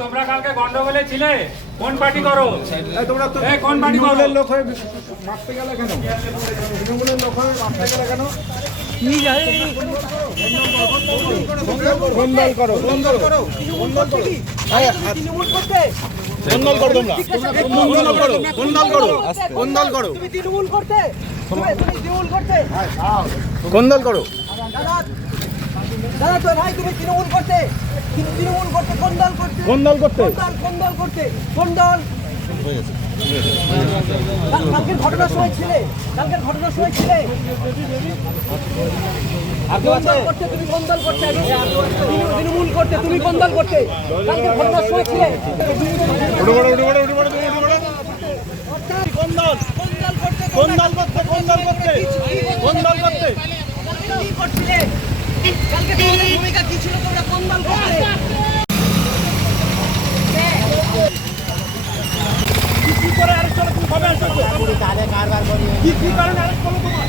তোমরা কালকে গন্ডগোলে ছিলে, কোন পার্টি করো? তোমরা তো কোন পার্টি করো? তৃণমূলের লোক হয়ে মারতে গেলে কেন? তৃণমূলের লোক হয়ে মারতে গেলে কেন? বন্দল করো, বন্দল করো, বন্দল করো, তৃণমূল করতে বন্দল করো, তোমরা বন্দল করো, বন্দল করো, বন্দল করো, তুমি তৃণমূল করতে, তুমি তৃণমূল করতে, বন্দল করো। দাদা তো ভাই তুমি তৃণমূল করতে, তৃণমূল করতে, বন্দল করতে, বন্দল করতে, বন্দল করতে, বন্দল কালকের ঘটনার সময় ছিলে, কালকের ঘটনার সময় ছিলে, বন্দল করতে তুমি বন্দল করতে, তৃণমূল করতে তুমি বন্দল করতে, কালকের ঘটনার সময় ছিলে, বন্দল, বন্দল করতে, বন্দল করতে, বন্দল করতে, বন্দল করতে। কি করছিলে? কালকে তোমাদের ভূমিকা কি ছিল? তোমরা বন্দল করতে। কি করে আরেকটা তুমি কবে আসছো? কি কারণে আরেকটা তোমার?